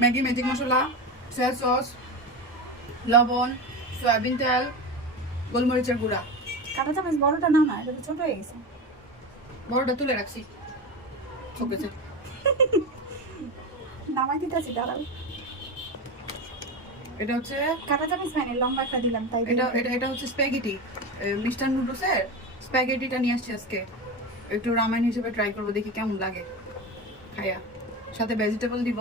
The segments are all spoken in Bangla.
ম্যাগি ম্যাজিক মশলা, সয়া সস, লবণ, সয়াবিন তেল, গোলমরিচের গুঁড়া। কাঁটা চামচ বড়টা নাও না, এটা তো ছোট হয়ে গেছে। বড়টা তুলে রাখছি শোকেসে। নামাই দিতেছি দাঁড়াও। এটা হচ্ছে কাঁটা চামচ খাইনি, লম্বা একটা দিলাম তাই। এটা হচ্ছে স্প্যাগেটি, মিস্টার নুডলসের স্প্যাগেটিটা নিয়ে আসছি আজকে। একটু রামেন হিসেবে ট্রাই করবো, দেখি কেমন লাগে খাইয়া। সাথে ভেজিটেবল দিব,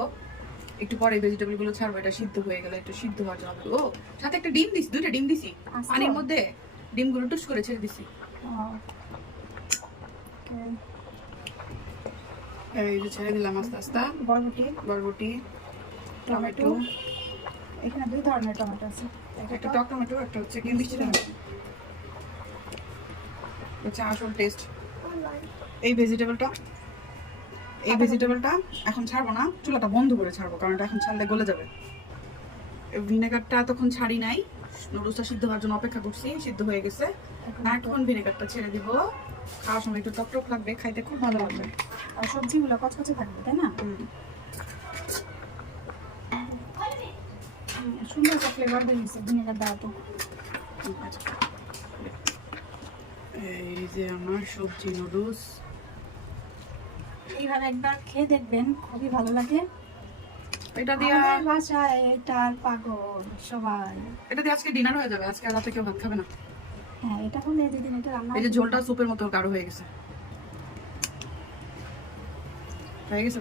একটু পরে ভেজিটেবল গুলো ছাড়বো। এটা সিদ্ধ হয়ে গেলে একটু সিদ্ধ হওয়ার জন্য। ও সাথে একটা ডিম দিছি, দুইটা ডিম দিছি পানির মধ্যে, ডিমগুলো টুস করে ছেড়ে দিছি। এই যে ছেড়ে দিলাম আস্তে আস্তে। বরবটি, টমেটো। এখানে দুই ধরনের টমেটো আছে, একটা টক টমেটো, একটা হচ্ছে কি মিষ্টি টমেটো। হচ্ছে আসল টেস্ট। এই ভেজিটেবলটা এখন ছাড়বো না, চুলাটা বন্ধ করে ছাড়বো, কারণ এটা এখন ছাড়লে গলে যাবে। ভিনেগারটা এতক্ষণ ছাড়ি নাই, নুডলসটা সিদ্ধ হওয়ার জন্য অপেক্ষা করছি, সিদ্ধ হয়ে গেছে। এখন ভিনেগারটা ছেড়ে দিব। খাওয়ার সময় একটু টক টক লাগবে, খাইতে খুব ভালো লাগবে। আর সবজিগুলো কচকচে থাকবে, তাই না? সুন্দর একটা ফ্লেভার বেরিয়েছে ভিনেগার দেওয়া তো। এই যে আমার সবজি নুডলস। এইভাবে একবার খেয়ে দেখবেন, খুবই ভালো লাগে। এটা দিয়ে বাসায় এটার পাগল সবাই। এটা দিয়ে আজকে ডিনার হয়ে যাবে, আজকে রাতে কেউ ভাত খাবে না। হ্যাঁ, এটা হলে যেদিন এটা রান্না, এই যে ঝোলটা সুপের মতো গাঢ় হয়ে গেছে,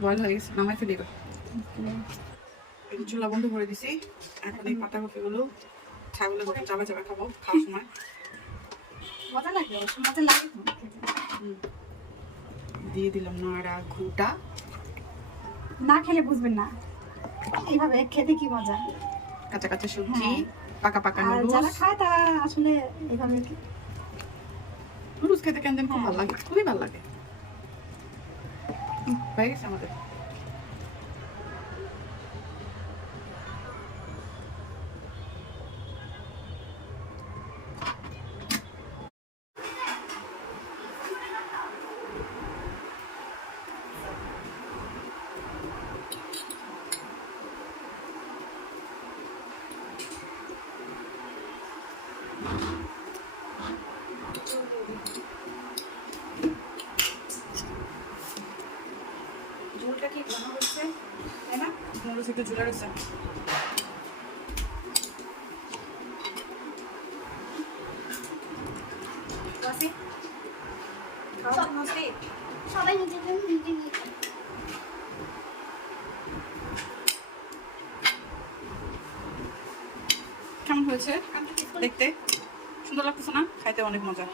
বয়েল হয়ে গেছে, নামাই ফেলি। এই যে চুলা বন্ধ করে দিছি। এখন এই পাতাকপিগুলো ছাগলে করে চাবা চাবা খাবো খাওয়ার সময়। মজা লাগে, মজা লাগে তো খেতে। দিয়ে দিলাম নাড়া ঘুটা। না খেলে বুঝবেন না এইভাবে খেতে কি মজা। কাঁচা কাঁচা সবজি, পাকা পাকা নুডলস। যারা খায় তারা আসলে এইভাবে নুডলস খেতে কেন যেন খুব ভালো লাগে, খুবই ভালো লাগে। হয়ে গেছে আমাদের। ঝোলটা কি ঘন হচ্ছে, তাই না? নুডলস একটু ঝুলে গেছে। সবাই নিজেদের নিজে নিয়ে কেমন হয়েছে দেখতে? সুন্দর লাগতেছে না? খাইতে অনেক মজা।